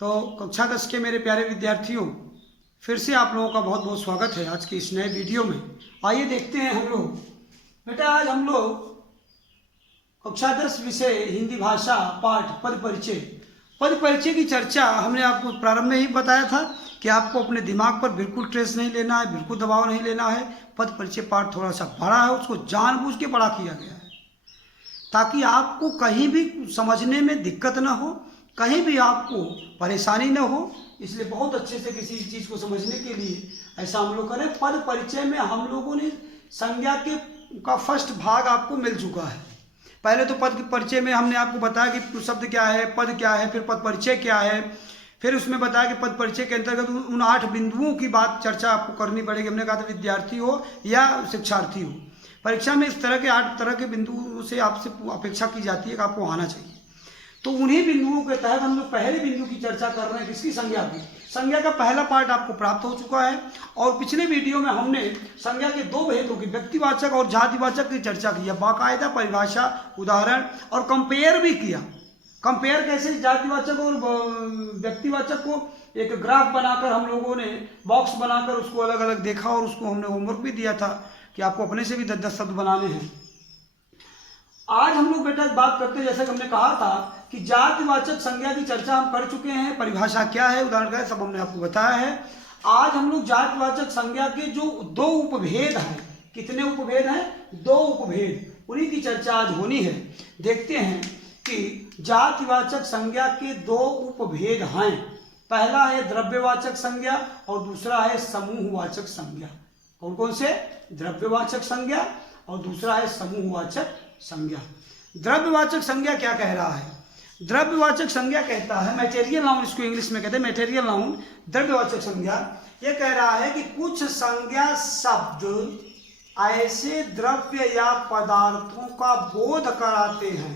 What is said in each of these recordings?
तो कक्षा 10 के मेरे प्यारे विद्यार्थियों, फिर से आप लोगों का बहुत बहुत स्वागत है आज के इस नए वीडियो में। आइए देखते हैं हम लोग। बेटा आज हम लोग कक्षा 10 विषय हिंदी भाषा पाठ पद परिचय की चर्चा हमने आपको प्रारंभ में ही बताया था कि आपको अपने दिमाग पर बिल्कुल ट्रेस नहीं लेना है, बिल्कुल दबाव नहीं लेना है। पद परिचय पाठ थोड़ा सा बड़ा है, उसको जानबूझ के बड़ा किया गया है ताकि आपको कहीं भी समझने में दिक्कत ना हो, कहीं भी आपको परेशानी न हो। इसलिए बहुत अच्छे से किसी चीज़ को समझने के लिए ऐसा हम लोग करें। पद परिचय में हम लोगों ने संज्ञा का फर्स्ट भाग आपको मिल चुका है। पहले तो पद परिचय में हमने आपको बताया कि शब्द क्या है, पद क्या है, फिर पद परिचय क्या है, फिर उसमें बताया कि पद परिचय के अंतर्गत उन 8 बिंदुओं की बात चर्चा आपको करनी पड़ेगी। हमने कहा था विद्यार्थी हो या शिक्षार्थी हो, परीक्षा में इस तरह के 8 तरह के बिंदुओं से आपसे अपेक्षा की जाती है कि आपको आना चाहिए। तो उन्हीं बिंदुओं के तहत हम लोग पहले बिंदु की चर्चा कर रहे हैं, किसकी? संज्ञा की। संज्ञा का पहला पार्ट आपको प्राप्त हो चुका है और पिछले वीडियो में हमने संज्ञा के 2 भेदों की, व्यक्तिवाचक और जातिवाचक की चर्चा की है, बाकायदा परिभाषा, उदाहरण और कंपेयर भी किया। कंपेयर कैसे जातिवाचक और व्यक्तिवाचक को एक ग्राफ बनाकर हम लोगों ने बॉक्स बनाकर उसको अलग अलग देखा और उसको हमने होमवर्क भी दिया था कि आपको अपने से भी 10-10 शब्द बनाने हैं। आज हम लोग बेटा बात करते हैं, जैसा कि हमने कहा था कि जातिवाचक संज्ञा की चर्चा हम कर चुके हैं, परिभाषा क्या है, उदाहरण क्या है, सब हमने आपको बताया है। आज हम लोग जातिवाचक संज्ञा के जो 2 उपभेद हैं, कितने उपभेद हैं? 2 उपभेद, उन्हीं की चर्चा आज होनी है। देखते हैं कि जातिवाचक संज्ञा के 2 उपभेद हैं। पहला है द्रव्यवाचक संज्ञा और दूसरा है समूहवाचक संज्ञा। कौन कौन से? द्रव्यवाचक संज्ञा और दूसरा है समूहवाचक संज्ञा। द्रव्यवाचक संज्ञा क्या कह रहा है? द्रव्यवाचक संज्ञा कहता है, मैटेरियल नाउन इसको इंग्लिश में कहते हैं, मैटेरियल नाउन। द्रव्यवाचक संज्ञा ये कह रहा है कि कुछ संज्ञा शब्द ऐसे द्रव्य या पदार्थों का बोध कराते हैं।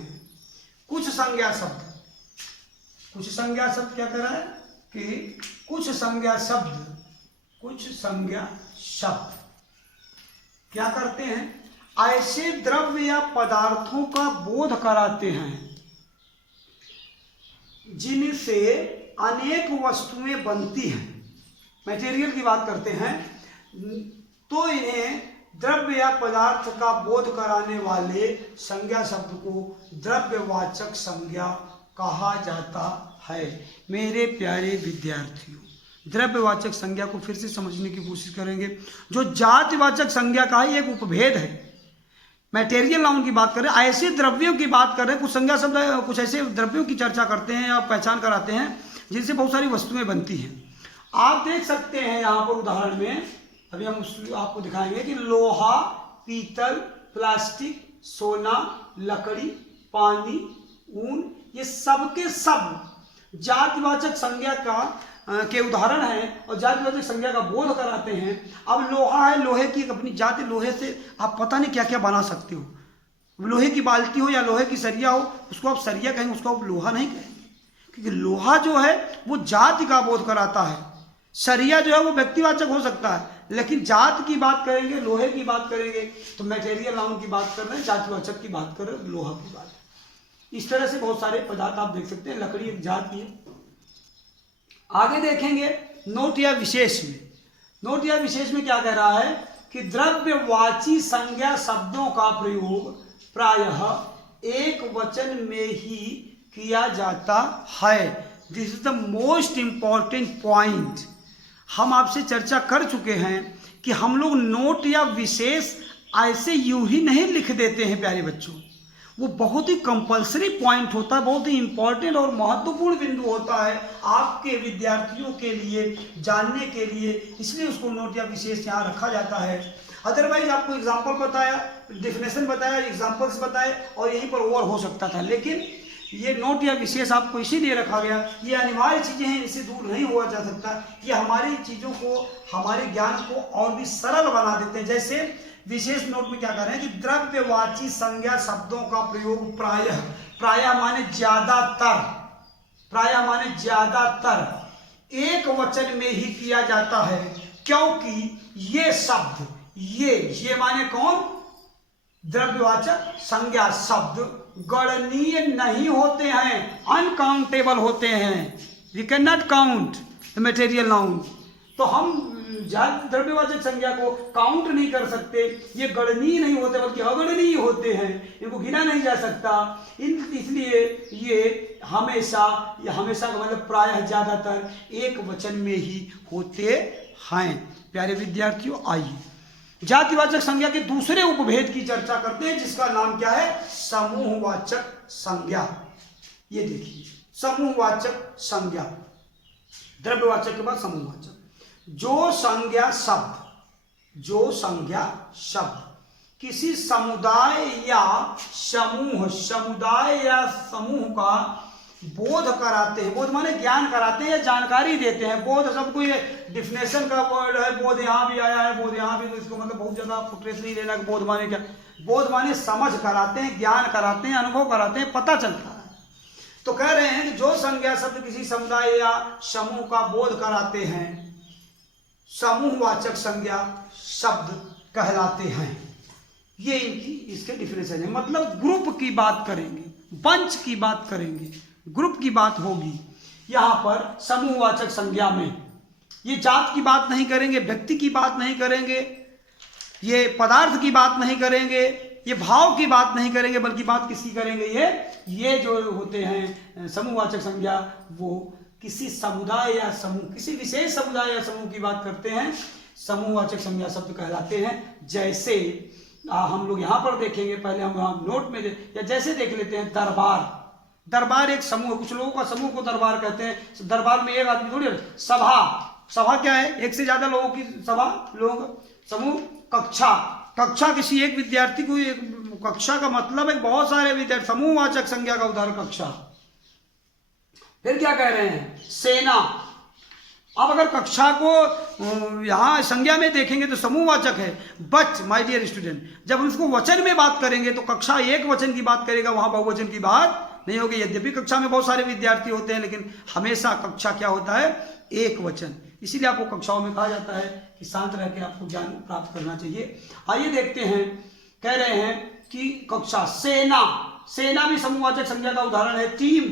कुछ संज्ञा शब्द क्या कर रहा है कि कुछ संज्ञा शब्द क्या करते हैं? ऐसे द्रव्य या पदार्थों का बोध कराते हैं जिनसे अनेक वस्तुएं बनती हैं। मटेरियल की बात करते हैं तो इन्हें द्रव्य या पदार्थ का बोध कराने वाले संज्ञा शब्द को द्रव्यवाचक संज्ञा कहा जाता है। मेरे प्यारे विद्यार्थियों, द्रव्यवाचक संज्ञा को फिर से समझने की कोशिश करेंगे। जो जातिवाचक संज्ञा का ही एक उपभेद है, मैटेरियल नाउन की बात करें, ऐसे द्रव्यों की बात करें, कुछ संज्ञा शब्द कुछ ऐसे द्रव्यों की चर्चा करते हैं या पहचान कराते हैं जिनसे बहुत सारी वस्तुएं बनती हैं। आप देख सकते हैं यहाँ पर उदाहरण में, अभी हम आपको दिखाएंगे कि लोहा, पीतल, प्लास्टिक, सोना, लकड़ी, पानी, ऊन, ये सब के सब जातिवाचक संज्ञा के उदाहरण हैं और जातिवाचक संज्ञा का बोध कराते हैं। अब लोहा है, लोहे की एक अपनी जाति, लोहे से आप पता नहीं क्या क्या बना सकते हो। लोहे की बाल्टी हो या लोहे की सरिया हो, उसको आप सरिया कहेंगे, उसको आप लोहा नहीं कहेंगे, क्योंकि लोहा जो है वो जाति का बोध कराता है। सरिया जो है वो व्यक्तिवाचक हो सकता है, लेकिन जात की बात करेंगे, लोहे की बात करेंगे तो मैटेरियल नाउन की बात कर रहे हैं, जातिवाचक की बात कर रहे हैं, लोहा की बात। इस तरह से बहुत सारे पदार्थ आप देख सकते हैं। लकड़ी एक जाति है। आगे देखेंगे नोट या विशेष में। नोट या विशेष में क्या कह रहा है कि द्रव्यवाची संज्ञा शब्दों का प्रयोग प्रायः एक वचन में ही किया जाता है। This is the most important point. हम आपसे चर्चा कर चुके हैं कि हम लोग नोट या विशेष ऐसे यूं ही नहीं लिख देते हैं प्यारे बच्चों। वो बहुत ही कंपलसरी पॉइंट होता है, बहुत ही इंपॉर्टेंट और महत्वपूर्ण बिंदु होता है आपके विद्यार्थियों के लिए जानने के लिए, इसलिए उसको नोट या विशेष यहाँ रखा जाता है। अदरवाइज आपको एग्जाम्पल बताया, डेफिनेशन बताया, एग्जाम्पल्स बताए और यहीं पर ओवर हो सकता था, लेकिन ये नोट या विशेष आपको इसीलिए रखा गया। ये अनिवार्य चीज़ें हैं, इनसे दूर नहीं हुआ जा सकता। ये हमारी चीज़ों को, हमारे ज्ञान को और भी सरल बना देते हैं। जैसे विशेष नोट में क्या कर रहे हैं कि द्रव्यवाची संज्ञा शब्दों का प्रयोग प्रायः माने ज्यादातर एक वचन में ही किया जाता है, क्योंकि ये शब्द, ये माने कौन? द्रव्यवाचक संज्ञा शब्द गणनीय नहीं होते हैं, अनकाउंटेबल होते हैं। We can not count the material noun. तो हम द्रव्यवाचक संज्ञा को काउंट नहीं कर सकते, ये गणनीय नहीं होते बल्कि अगणनीय होते हैं, इनको गिना नहीं जा सकता। इसलिए ये हमेशा का मतलब प्रायः ज्यादातर एक वचन में ही होते हैं। प्यारे विद्यार्थियों, आइए जातिवाचक संज्ञा के दूसरे उपभेद की चर्चा करते हैं, जिसका नाम क्या है? समूहवाचक संज्ञा। ये देखिए, समूहवाचक संज्ञा, द्रव्यवाचक के बाद समूहवाचक। जो संज्ञा शब्द किसी समुदाय या समूह का बोध कराते हैं, बोध माने ज्ञान कराते हैं या जानकारी देते हैं। बोध सबको ये डिफिनेशन का वर्ड है, बोध यहाँ भी आया है, बोध यहाँ भी, तो इसको मतलब बहुत ज्यादा फुटरेस नहीं लेना कि बोध माने क्या। बोध माने समझ कराते हैं, ज्ञान कराते हैं, अनुभव कराते हैं, पता चलता है। तो कह रहे हैं कि जो संज्ञा शब्द किसी समुदाय या समूह का बोध कराते हैं, समूहवाचक संज्ञा शब्द कहलाते हैं। ये इनकी इसके डिफिनेशन है। मतलब ग्रुप की बात करेंगे, बंच की बात करेंगे, ग्रुप की बात होगी यहाँ पर समूहवाचक संज्ञा में। ये जात की बात नहीं करेंगे, व्यक्ति की बात नहीं करेंगे, ये पदार्थ की बात नहीं करेंगे, ये भाव की बात नहीं करेंगे, बल्कि बात किसकी करेंगे? ये जो होते हैं समूहवाचक संज्ञा, वो किसी समुदाय या समूह, किसी विशेष समुदाय या समूह की बात करते हैं, समूहवाचक संज्ञा शब्द कहलाते हैं। जैसे हम लोग यहाँ पर देखेंगे, पहले हम यहाँ नोट में या जैसे देख लेते हैं दरबार। दरबार एक समूह, कुछ लोगों का समूह को दरबार कहते हैं। दरबार में एक आदमी थोड़ी। सभा क्या है? एक से ज्यादा लोगों की सभा, लोग समूह। कक्षा किसी एक विद्यार्थी को, एक कक्षा का मतलब है बहुत सारे विद्यार्थी, समूहवाचक संज्ञा का उदाहरण कक्षा। फिर क्या कह रहे हैं? सेना। अब अगर कक्षा को यहाँ संज्ञा में देखेंगे तो समूहवाचक है। बट माय डियर स्टूडेंट, जब हम इसको वचन में बात करेंगे तो कक्षा एक वचन की बात करेगा, वहां बहुवचन की बात नहीं होगी। यद्यपि कक्षा में बहुत सारे विद्यार्थी होते हैं, लेकिन हमेशा कक्षा क्या होता है? एक वचन। इसीलिए आपको कक्षाओं में कहा जाता है कि शांत रह के आपको ज्ञान प्राप्त करना चाहिए। आइए देखते हैं, कह रहे हैं कि कक्षा। सेना भी समूहवाचक संज्ञा का उदाहरण है। टीम,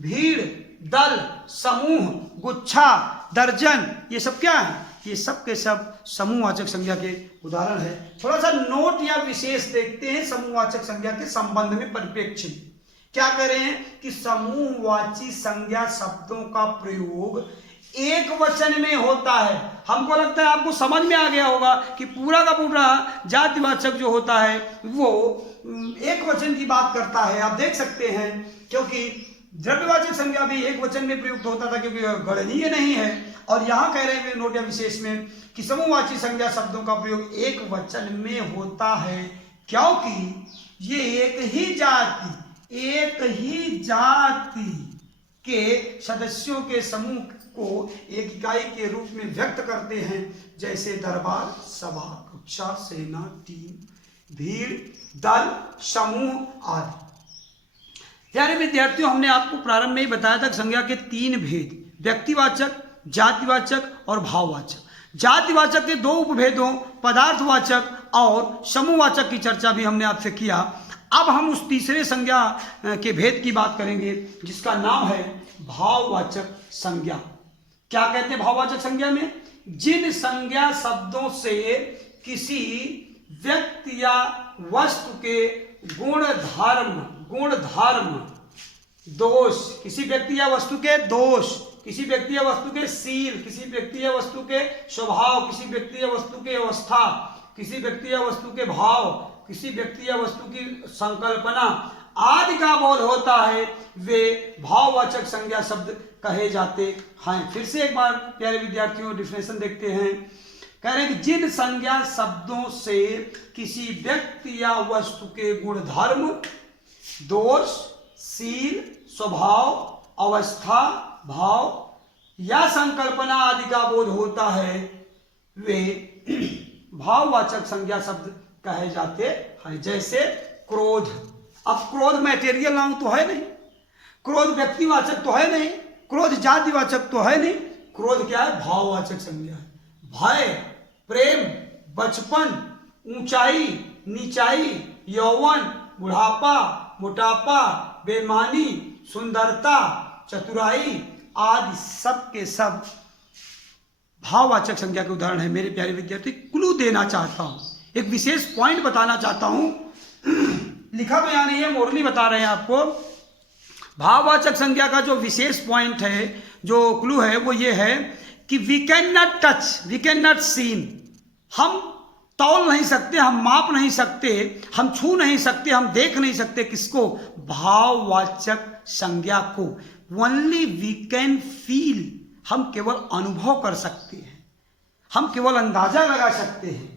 भीड़, दल, समूह, गुच्छा, दर्जन, ये सब क्या है? ये सब के सब समूहवाचक संज्ञा के उदाहरण है। थोड़ा सा नोट या विशेष देखते हैं समूहवाचक संज्ञा के संबंध में परिप्रेक्ष्य। क्या कह रहे हैं कि समूहवाची संज्ञा शब्दों का प्रयोग एक वचन में होता है। हमको लगता है आपको समझ में आ गया होगा कि पूरा का पूरा जातिवाचक जो होता है वो एक वचन की बात करता है। आप देख सकते हैं, क्योंकि द्रव्यवाचक संज्ञा भी एक वचन में प्रयुक्त होता था, क्योंकि गणनीय नहीं है। और यहाँ कह रहे हैं नोट या विशेष में कि समूहवाची संज्ञा शब्दों का प्रयोग एक वचन में होता है, क्योंकि ये एक ही जाति के सदस्यों के समूह को एक इकाई के रूप में व्यक्त करते हैं, जैसे दरबार, सभा, कक्षा, सेना, टीम, भीड़, दल, समूह आदि। प्यारे विद्यार्थियों, हमने आपको प्रारंभ में ही बताया था कि संज्ञा के तीन भेद, व्यक्तिवाचक, जातिवाचक और भाववाचक। जातिवाचक के दो उपभेदों, पदार्थवाचक और समूहवाचक की चर्चा भी हमने आपसे किया। अब हम उस तीसरे संज्ञा के भेद की बात करेंगे, जिसका नाम है भाववाचक संज्ञा। क्या कहते हैं भाववाचक संज्ञा में? जिन संज्ञा शब्दों से किसी व्यक्ति या वस्तु के गुण धर्म, दोष, किसी व्यक्ति या वस्तु के दोष, किसी व्यक्ति या वस्तु के शील, किसी व्यक्ति या वस्तु के स्वभाव, किसी व्यक्ति या वस्तु की अवस्था, किसी व्यक्ति या वस्तु के भाव, किसी व्यक्ति या वस्तु की संकल्पना आदि का बोध होता है, वे भाववाचक संज्ञा शब्द कहे जाते हैं। फिर से एक बार प्यारे विद्यार्थियों डिफिनेशन देखते हैं। कह रहे हैं कि जिन संज्ञा शब्दों से किसी व्यक्ति या वस्तु के गुण धर्म, दोष, शील, स्वभाव, अवस्था, भाव या संकल्पना आदि का बोध होता है, वे भाववाचक संज्ञा शब्द कहे जाते हैं। जैसे क्रोध। अब क्रोध मैटेरियल नाउन तो है नहीं, क्रोध व्यक्तिवाचक तो है नहीं, क्रोध जातिवाचक तो है नहीं, क्रोध क्या है? भाववाचक संज्ञा है। भय, प्रेम, बचपन, ऊंचाई, नीचाई, यौवन, बुढ़ापा, मोटापा, बेईमानी, सुंदरता, चतुराई आदि सब के सब भाववाचक संज्ञा के उदाहरण है। मेरे प्यारे विद्यार्थी, क्लू देना चाहता हूं, एक विशेष पॉइंट बताना चाहता हूं। लिखा तो यहाँ नहीं है, मोरली बता रहे हैं आपको। भाववाचक संज्ञा का जो विशेष पॉइंट है, जो क्लू है, वो ये है कि we can not touch, we can not seen. हम तौल नहीं सकते, हम माप नहीं सकते, हम छू नहीं सकते, हम देख नहीं सकते। किसको? भाववाचक संज्ञा को। ओनली वी कैन फील, हम केवल अनुभव कर सकते हैं, हम केवल अंदाजा लगा सकते हैं।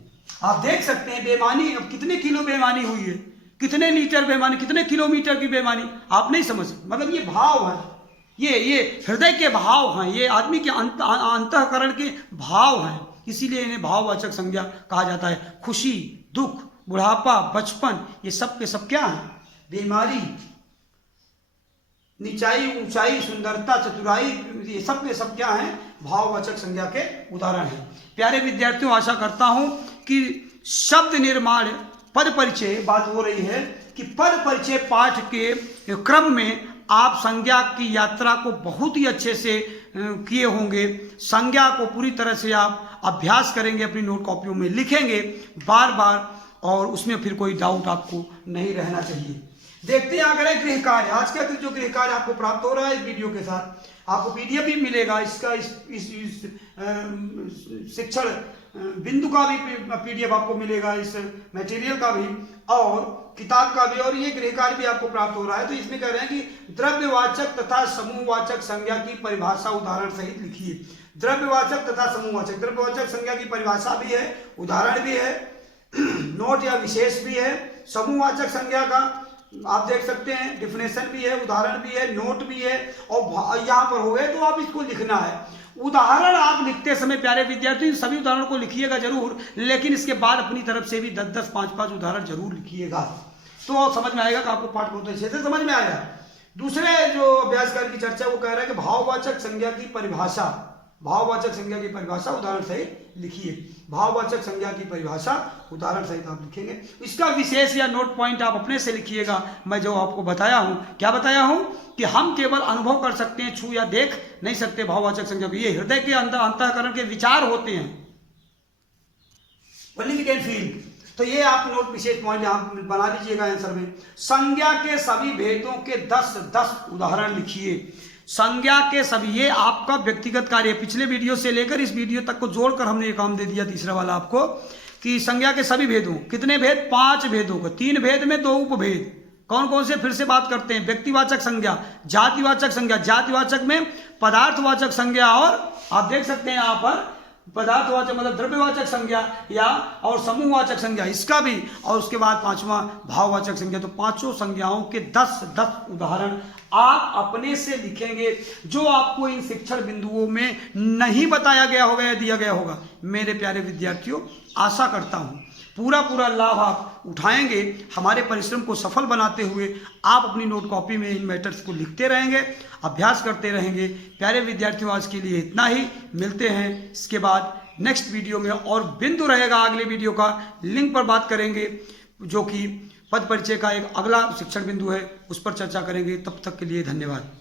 आप देख सकते हैं बेईमानी, अब कितने किलो बेईमानी हुई है, कितने लीटर बेईमानी, कितने किलोमीटर की बेईमानी, आप नहीं समझ सकते। मतलब ये भाव है, ये हृदय के भाव हैं, ये आदमी के अंतःकरण के भाव हैं, इसीलिए इन्हें भाववाचक संज्ञा कहा जाता है। खुशी, दुख, बुढ़ापा, बचपन, ये सब के सब क्या है? बीमारी, नीचाई, ऊंचाई, सुंदरता, चतुराई, ये सब के सब क्या है? भाववाचक संज्ञा के उदाहरण हैं। प्यारे विद्यार्थियों, आशा करता हूं कि शब्द निर्माण, पद परिचय, बात हो रही है कि पद परिचय पाठ के क्रम में आप संज्ञा की यात्रा को बहुत ही अच्छे से किए होंगे। संज्ञा को पूरी तरह से आप अभ्यास करेंगे, अपनी नोट कॉपियों में लिखेंगे बार बार, और उसमें फिर कोई डाउट आपको नहीं रहना चाहिए। देखते हैं अगर गृह कार्य, आज का जो गृह कार्य आपको प्राप्त हो रहा है इस वीडियो के साथ, आपको पीडीएफ भी मिलेगा इसका, इस शिक्षण बिंदु का भी पीडीएफ आपको मिलेगा, इस मटेरियल का भी और किताब का भी, और ये गृह कार्य भी आपको प्राप्त हो रहा है। तो इसमें कह रहे हैं कि द्रव्यवाचक तथा समूहवाचक संज्ञा की परिभाषा उदाहरण सहित लिखिए। द्रव्यवाचक तथा समूहवाचक, द्रव्यवाचक संज्ञा की परिभाषा भी है, उदाहरण भी है, नोट या विशेष भी है। समूहवाचक संज्ञा का आप देख सकते हैं डिफिनेशन भी है, उदाहरण भी है, नोट भी है, और यहाँ पर हो गए तो आप इसको लिखना है। उदाहरण आप लिखते समय प्यारे विद्यार्थी सभी उदाहरणों को लिखिएगा जरूर, लेकिन इसके बाद अपनी तरफ से भी 10-10, 5-5 उदाहरण जरूर लिखिएगा, तो समझ में आएगा कि आपको पाठ बहुत अच्छे से समझ में आया। दूसरे जो अभ्यास कार्य की चर्चा वो कह रहा है कि भाववाचक संज्ञा की परिभाषा, भाववाचक संज्ञा की परिभाषा उदाहरण सहित लिखिए। भाववाचक संज्ञा की परिभाषा उदाहरण सहित आप लिखेंगे। इसका विशेष या नोट पॉइंट आप अपने से लिखिएगा। मैं जो आपको बताया हूं, क्या बताया हूं कि हम केवल अनुभव कर सकते हैं, छू या देख नहीं सकते भाववाचक संज्ञा को। ये हृदय के अंतःकरण के विचार होते हैं, ओनली वी कैन फील। तो ये आप नोट विशेष पॉइंट आप बना लीजिएगा आंसर में। संज्ञा के सभी भेदों के 10-10 उदाहरण लिखिए। संज्ञा के सभी, ये आपका व्यक्तिगत कार्य है। पिछले वीडियो से लेकर इस वीडियो तक को जोड़कर हमने ये काम दे दिया, तीसरा वाला आपको, कि संज्ञा के सभी भेदों, कितने भेद? 5 भेदों को, 3 भेद में 2 उपभेद। कौन कौन से? फिर से बात करते हैं। व्यक्तिवाचक संज्ञा, जातिवाचक संज्ञा, जातिवाचक में पदार्थवाचक संज्ञा, और आप देख सकते हैं यहाँ पर पदार्थवाचक मतलब द्रव्यवाचक संज्ञा या और समूहवाचक संज्ञा, इसका भी, और उसके बाद 5वां भाववाचक संज्ञा। तो 5 संज्ञाओं के 10-10 उदाहरण आप अपने से लिखेंगे, जो आपको इन शिक्षण बिंदुओं में नहीं बताया गया होगा या दिया गया होगा। मेरे प्यारे विद्यार्थियों, आशा करता हूं पूरा लाभ आप उठाएंगे। हमारे परिश्रम को सफल बनाते हुए आप अपनी नोट कॉपी में इन मैटर्स को लिखते रहेंगे, अभ्यास करते रहेंगे। प्यारे विद्यार्थियों, आज के लिए इतना ही। मिलते हैं इसके बाद नेक्स्ट वीडियो में, और बिंदु रहेगा अगले वीडियो का, लिंक पर बात करेंगे, जो कि पद परिचय का एक अगला शिक्षण बिंदु है, उस पर चर्चा करेंगे। तब तक के लिए धन्यवाद।